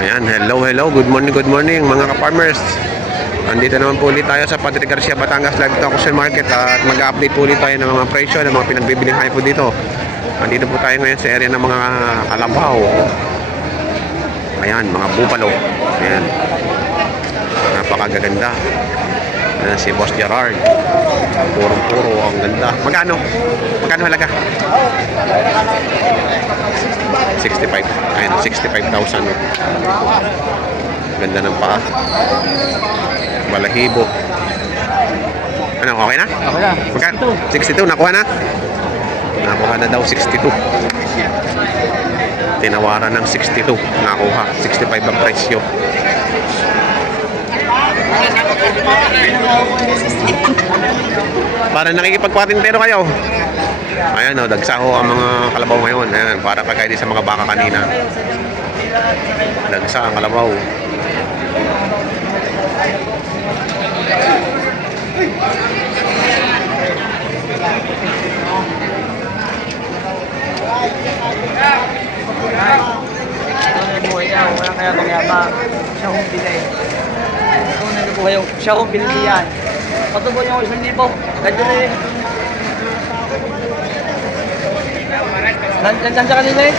Ayan, hello, good morning mga ka-farmers. Andito naman po ulit tayo sa Padre Garcia, Batangas Livestock Auction Market at mag-update po ulit tayo ng mga presyo ng mga pinagbibiling hayop po dito. Andito po tayo ngayon sa area ng mga kalabaw. Ayan, mga bupalo. Ayan, napakagaganda. Ayan, si Boss Gerard. Puro ang ganda. Magkano halaga? 65. Ayan, 65,000. Ganda ng paa. Balahibo. Ano, okay na? Okay na. Magkano? 62, nakuha na? Nakuha na daw 62. Tinawaran ng 62. Nakuha. 65 ang presyo. Para nakikipagpatintero kayo. Ayan o, dagsaho ang mga kalabaw ngayon. Ayan, para kagaya din sa mga baka kanina. Dagsa ang kalabaw. Wala kaya itong yabang. Siya kong bilay. Siya kong bilay yan. Patubo niyo ako 1,000. Ganyan na eh. Nandiyan siya kanina eh.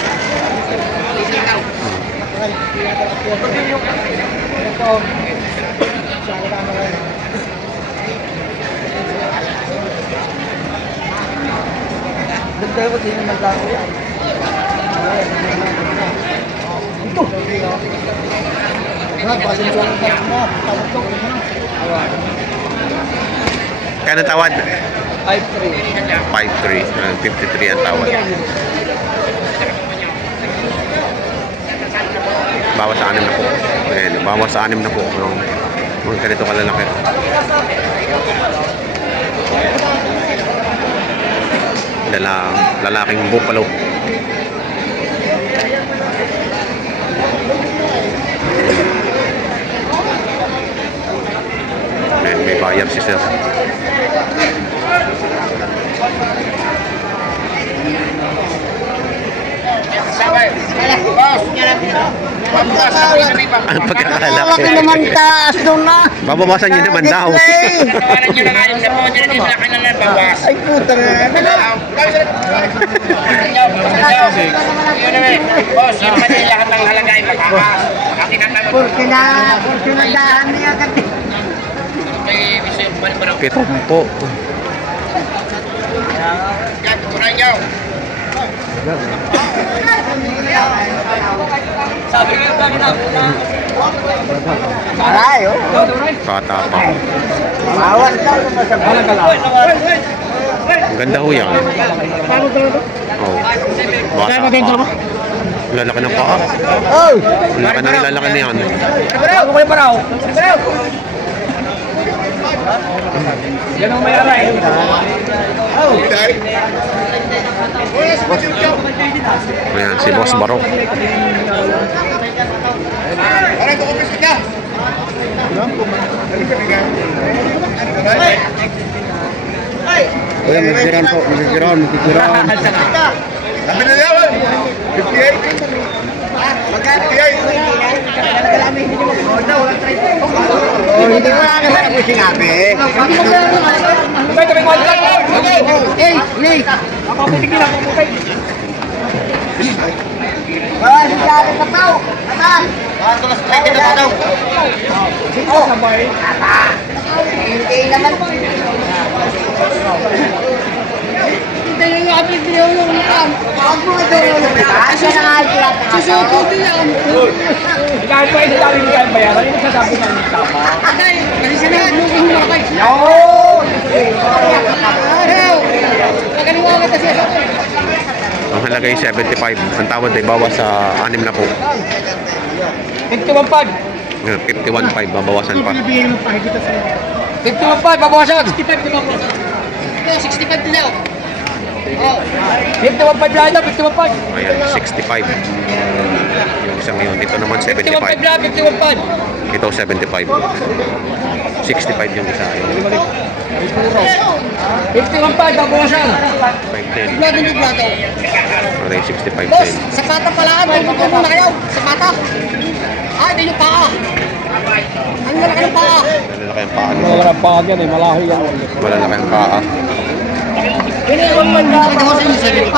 Dagdag ko din naman tao yan. Ito! Kano tawad? 5-3. 5-3. 53 ang tawad. Bawas sa 6 na po. Ayan, bawas sa 6 na po. Mga ganito kalalaki. Lalaking bupalo. May bayar si sir. Ang pagkakalaki. Laki naman taas doon na. Babawasan niyo naman daw. Tawaran nyo na nga yung sa model, hindi malaki na nabawas. Ay puta na. Yun naman, boss, yung mali lahat ng halaga ay matakas. Makakinatanong. Kurkina dahan niya kasi. Kay Vicente, balik mo na. Pitumpo. Yan, tutunan nyo. Sabi ko yung kanina. Aray, oh. Katapang. Bawas daw naman sa balagala. Ang ganda ho yan. Oh. Bata pa. Lalaki ng paa. Oh! Ang laki na nilalaki na yan. Ako kayo paraw. Yan ang may aray. Ayan, si Boss Baro. Masigiran po, masigiran. Sabi na yaman, 58. 58. Oh, hindi mo lang naman ako sinabi. Hey! Wala si Jari Kataw! Katan! Tulas tayo na daw. Oh! Katan! Hindi naman. Hindi nga kami pinulong na kam. Huwag mo ito. Asya na nga ito. Susuko din yan. Kahit pa ito dami hindi kayo bayaran, hindi sasabi ng tama. Atay, kasi siya na looking mo kay. Yun! Araw! Nagaliwa ka kasi sa Ang halaga ay 75. Ang tawad ay bawas sa 6 na po. 51 pag. 51.5, babawasan pa. 51 pag, babawasan. 65 diba po? Ito, 65 din daw. Oh. 51 pag lang ito, 51 pag. Ayan, 65. Yung isa ngayon. Ito naman 51 pag 75. lang, 51 pag. Ito 75. 65 yung isa. 51 pag, babawasan. 510. Blood and blood daw. Aray, 65 Boss, din. sa pata pala, may bubong na kayo. Sa pata. Ah, hindi yung paa. Ang lalaki ng paa. Malalaki ang paa nito. Wala pa yan eh, malahi yan. Malalaki ang paa. Ito ko sa inyo, 75.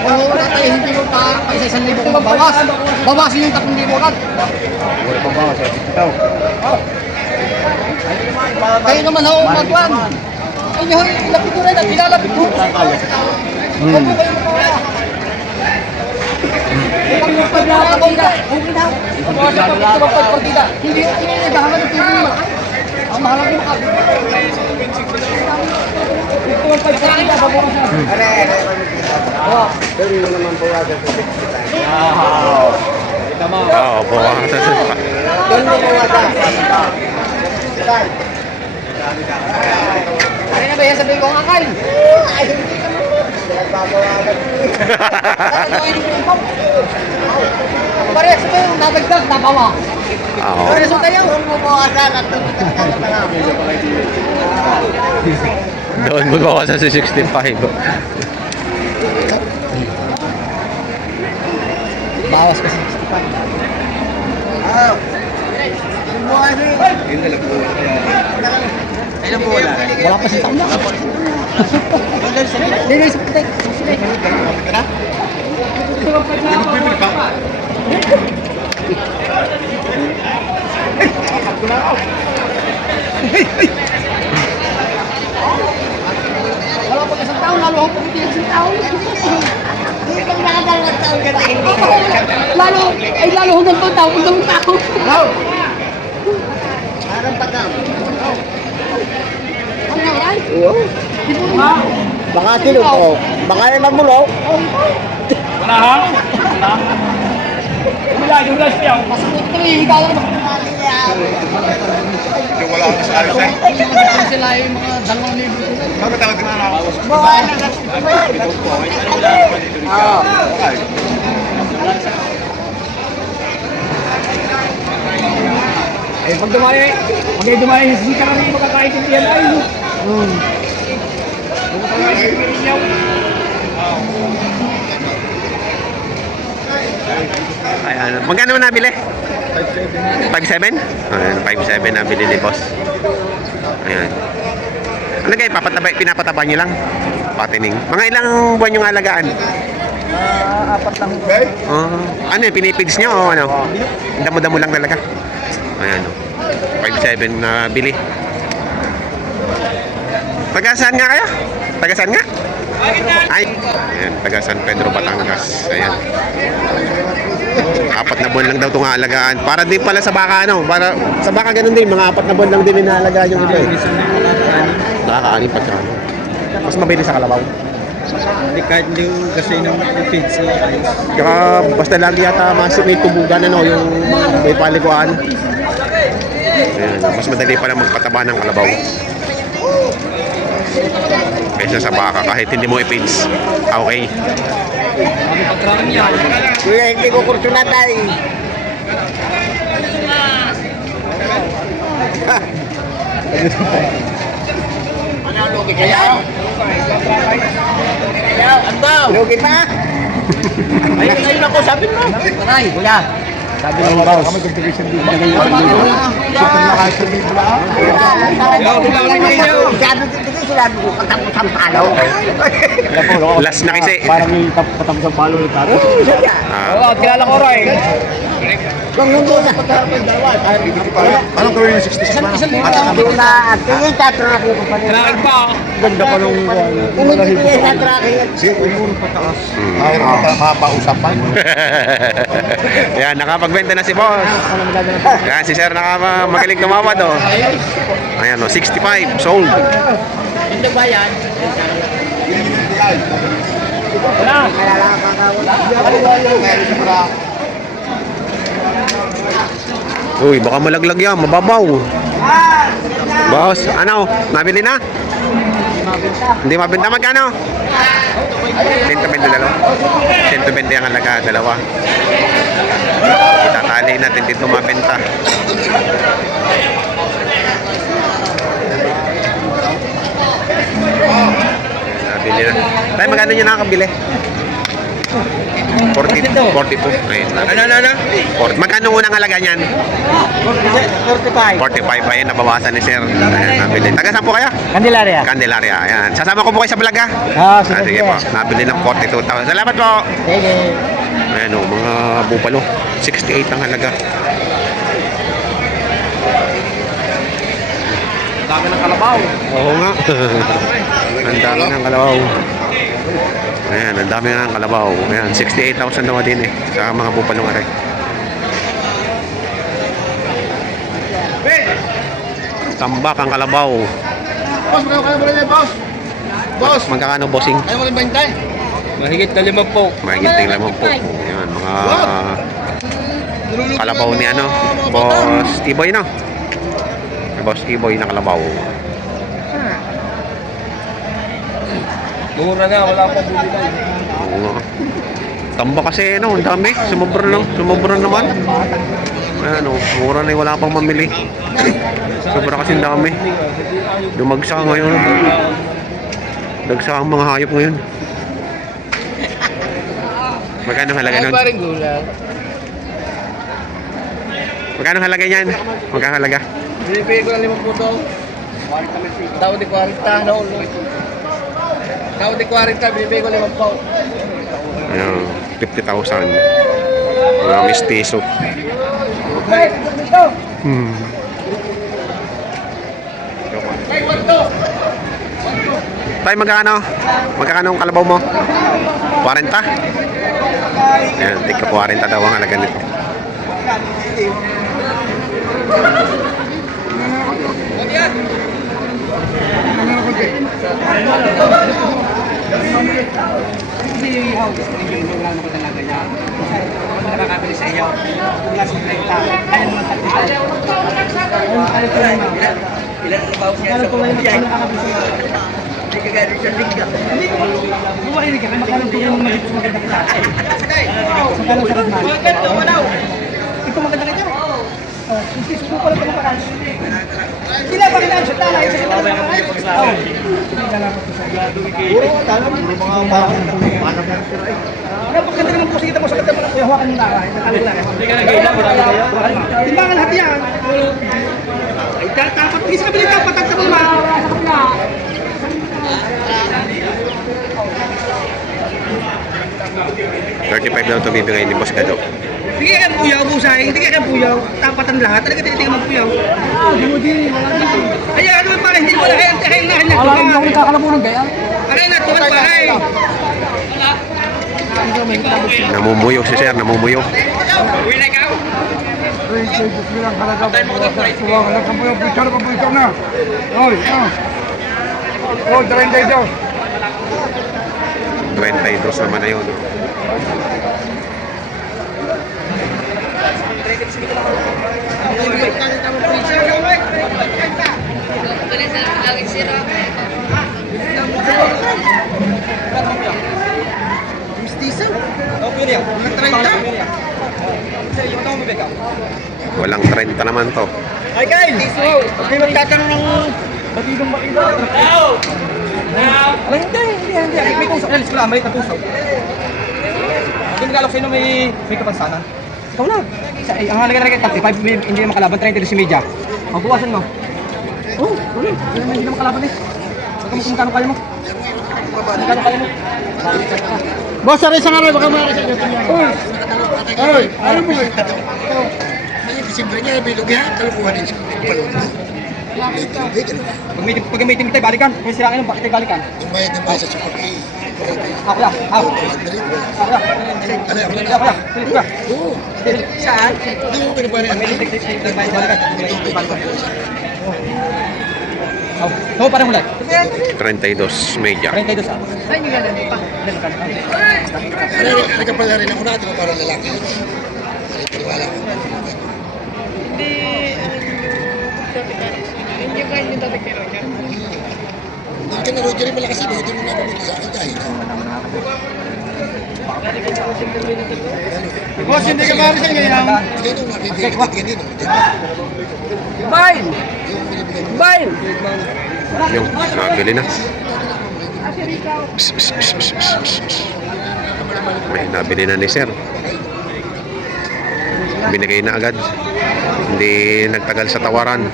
Oo, wala tayo, hindi mo pa sa 1,000 kung mabawas. Bawasin yung 3,000 agad. Kayo naman ho, magwan. Inyo, ilapit ko rin at ilalapit ko. Huwag mo kayo mawala. Hindi, naghahanap ng tulong mo. Ang mahal ko Oo, buwasan. Ano na ba yan sabihin ko ang akay? Pare, sabihin, nadagdag, nabawa. Oo. Pare, so tayo. Doon mo bawasan sa 65. Bawas kasi. Wala pa si Tamla. Hindi, sa putik. Wala pa isang taon, lalo akong pumitin isang taon. Hindi kang nakadalawang taon ka na hindi. Lalo hanggang taon, hanggang taon. Parang patang. Ano yan? Baka sino ko? Baka yung mamulo. Wala ha? Wala, yung last niya. Masakit kami, higaw lang. Wala ako sa ayos eh. Sila yung mga 2,000. Bakit ako dinanaw? Baka Oo. Eh, pag dumaya yung sisika na rin magkakaintindihan ay. Ayan. Magkano mo nabili? 5.7? Ayan, 5.7 nabili ni boss. Ayan. Ano kayo, pinapataba nyo lang? Patining. Mga ilang buwan yung alagaan? 4 lang. Ano yun, pinipids nyo o ano? Damo-damo lang talaga. Ayan. 5.7 na bili. Taga saan nga kayo? Taga saan nga? Ay, ayan, taga San Pedro, Batangas. Ayan. 4 na buwan lang daw itong aalagaan. Para din pala sa baka, ano? Para, sa baka ganun din, mga 4 na buwan lang din inaalagaan yung iba eh. Nakaka-anim pagka ano. Mas mabili sa kalabaw. Hindi kahit hindi kasi ng feeds na ayos. Kaya basta lagi yata may tubugan, ano, yung may paliguan. Ayan, mas madali pala magpataba ng kalabaw. Kaysa sa baka kahit hindi mo i-feeds. Okay. Kuya, hindi ko kurso na tayo. Lugi kaya? Lugi pa? Ayun ako, sabi mo. Aray, kuya. Sabi ng boss. Kami contribution din na ganyan. Super na kahit sa libo lang. Sabi ko, sinabi ko, patapos ang palaw. Last na kasi. Parang yung patapos ang palo ng tato. Ah, Kilala ko rin. Kung hindi na. Anong gawin yung 66 na? Hindi na, at yung tatracking ko pa rin. Kailangan pa. Ganda pa nung Kung hindi ko yung tatracking at siguro pataas. Ay, makapausapan. Yan, nakapagbenta na si boss. Yan, si sir magaling tumawad, oh. Ayan, oh, 65, sold. Hindi ba yan? Uy, baka malaglag yan, mababaw. Boss, ano? Nabili na? Hindi mabenta, magkano? 120 dalawa. 120 ang halaga, dalawa. Itatali natin dito mabenta. Nabili na. Tayo, magkano nyo nakakabili? 42. Ayun lang. Ano? Magkano unang halaga niyan? 45. 45. Ayun, nabawasan ni sir. Ayan, nabili. Taga saan po kayo? Candelaria. Candelaria. Ayan. Sasama ko po kayo sa vlog ha? Ah, Sige po. Nabili ng 42,000. Salamat po. Sige. Ayan o, mga bupalo. 68 ang halaga. Dami ng kalabaw. Oo nga. Ang dami ng kalabaw. Ayan, ang dami ng kalabaw. Ayan, 68,000 naman din eh. Sa mga bupalo nga rin. Tambak ang kalabaw. Boss, kaya mo rin yan, boss. Boss, Magkakano bossing? kaya mo rin bantay. Mahigit na 5 po. Mahigit ng 5 po. Ayan, mga kalabaw ni ano, Boss Tiboy no? Boss Tiboy na kalabaw. Mura na, wala pa bibilan. Oo nga. Tamba kasi ano, ang dami. Sumobra naman. Ano, mura na wala pang mamili. Sobra kasi ang dami. Dumagsa ngayon. Dagsa ang mga hayop ngayon. Magkano halaga nun? gulang. Magkano halaga niyan? Magkano halaga? Binibigay ko ng 5 po daw. Daw di 40 na ulo. Daw di 40, binibigay ko 5 po. Ayan, 50,000. Mga mistiso. Hmm. Tay, magkano? Magkano ang kalabaw mo? 40? Ayan, tika 40 daw ang halaga nito. Nakakabili sa iyo. Mula sa 30. Kaya naman 35. Ilan ang bawas niya sa pamilya? Hindi ka gano'n siya lingga. Bumakinig ka. Magkano po yung magandang klase? Magkano sa kadman? Ito maganda ka dyan. Sis mo pala ito magkano. Sila pa rin ang siya talay. Napagkanda naman po sa kita mo sa kata mo na kuya. Hawakan mo na. Hindi ka nag-iilang. Timbangan lahat yan. Ay, dapat isa ka bilita. Patagta mo naman. Sa kapila. 35 daw ito bibigay ni Boss Gado. Hindi ka puyaw, busay. Hindi ka puyaw. Tapatan lahat. Talaga tinitingnan magpuyaw. Ay, ano ba pala? Hindi mo na kaya na. Wala rin ako nagkakalabunan kaya. Aray na, tuwan pa ay. Namumuyo si Sir, namumuyo. Uwi na ikaw? Oy, 32. 22 naman na yun. Walang 30 naman to. Ay, Kyle! Hindi magtatanong ng batidong makita. Ay, hindi. May puso. Alis ko lang, may puso. Hindi nag-alok sa'yo may kapansanan. Ikaw na. Ang halaga na rin 35, hindi na makalaban. 32 si Media. Magbuwasan mo. Oo, tuloy. Hindi na makalaban eh. Magkano kaya mo? Magkano kaya mo? Boss, saray sa ngaray. Baka makakasya ka niya. Oy, ano mo eh? Siyempre niya, bilog yan. Kalukuhan din siya. Pag may tayo, balikan. Kung sila kayo, bakit tayo balikan? Tumayad ng basa sa pag-i. Ako ya, ako. Ako ya. Oo. Saan? Hindi mo pinaparihan. Ito parang huli. 32 media. 32 sa. Ay, hindi nga pa. Ano ka pala rin ako natin para lalaki. Wala ko. Hindi ka hindi dati kay Roger. Hindi ka na Roger yung malakas ito. Hindi mo na pamili sa akin dahil. Boss, hindi ka maaari sa ganyan. Hindi nung nakibigay ka ganito. Bain! Bain! Yung, nabili na. May nabili na ni sir. Binigay na agad. Hindi nagtagal sa tawaran.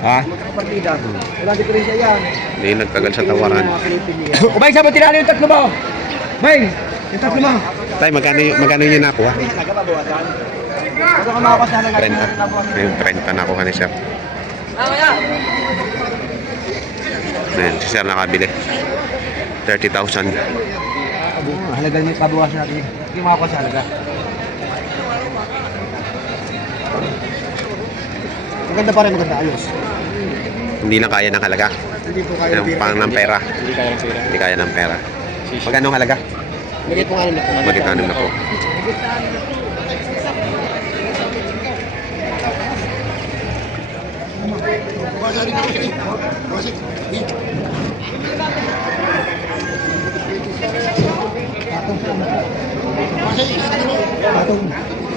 Ha? Partida. Wala diferensya yan. Hindi nagtagal sa tawaran. Bay, sabi tinalo yung tatlo mo. Bay, yung tatlo mo. Tay, magkano yun nakuha? Ano ka makapasala 30. Yung 30 nakuha ni sir. Ayan, si sir nakabili. 30,000. Halaga niyo kabukas natin. Hindi makapasa halaga. Maganda pa rin, maganda ayos. Hindi na kaya ng halaga. Hindi po kaya Yung pang ng pera. Hindi kaya ng pera. Hindi kaya ng pera. Magkano ang halaga? Bigay po nga na po. Magkano na po. Patong.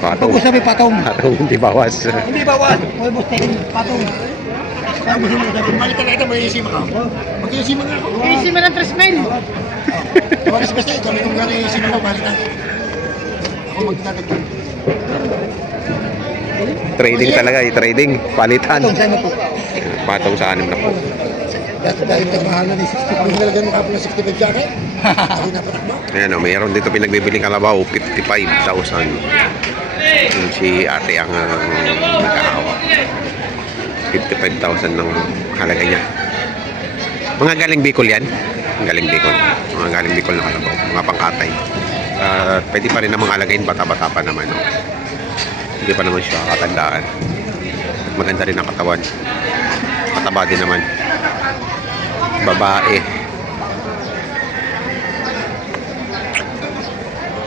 Patong. Pag sabi patong. Patong, hindi bawas. Hindi bawas. May bustin. Patong. Sabi mo sabi, balik ka na ito, may isima ka. Mag-iisima nga ako. Iisip mo ng 3 mil. Tumakas basta, kami kung gano'n iisima ko, balik na. Ako magtatag. Trading talaga, trading. Palitan. Patong, sa'yo mo po. Patong sa 6 na po. Dahil nagmahal na ni 65. Kung nalagyan mo ka po ng 65 jacket, ako napatakbo. Ayan o, mayroon dito pinagbibiling kalabaw, 55,000. Yung si ate ang nagkakawa. 55,000 ng halaga niya. Mga galing Bicol yan. Galing Bicol. Mga galing Bicol na kalabaw. Mga pangkatay. Pwede pa rin namang alagayin, bata-bata pa naman. No? Hindi pa naman siya katandaan. At maganda rin ang katawan. Mataba din naman. Babae.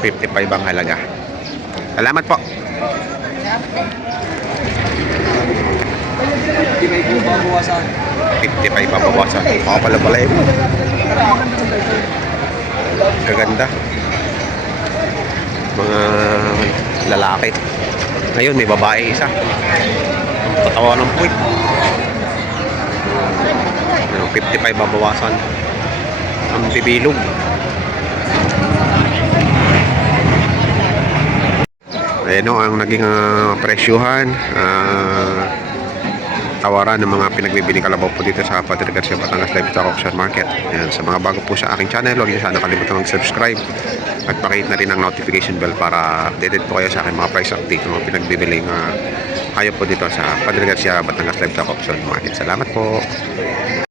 55 ang halaga. Salamat po. Hindi may po bawasan. 55 pa bawasan. Makapala-pala yun. Kaganda. Mga lalaki. Ngayon, may babae isa. Tatawa ng puwit. 55 babawasan. Ang bibilog. Ayan o, ang naging presyuhan. Tawaran ng mga pinagbibiling kalabaw po dito sa Padre Garcia Batangas Livestock Auction Market. Ayan, sa mga bago po sa aking channel, huwag niyo sana kalimutan mag-subscribe at pakihit na rin ang notification bell para updated po kayo sa aking mga price update ng mga pinagbibiling hayop po dito sa Padre Garcia Batangas Livestock Auction Market. Salamat po.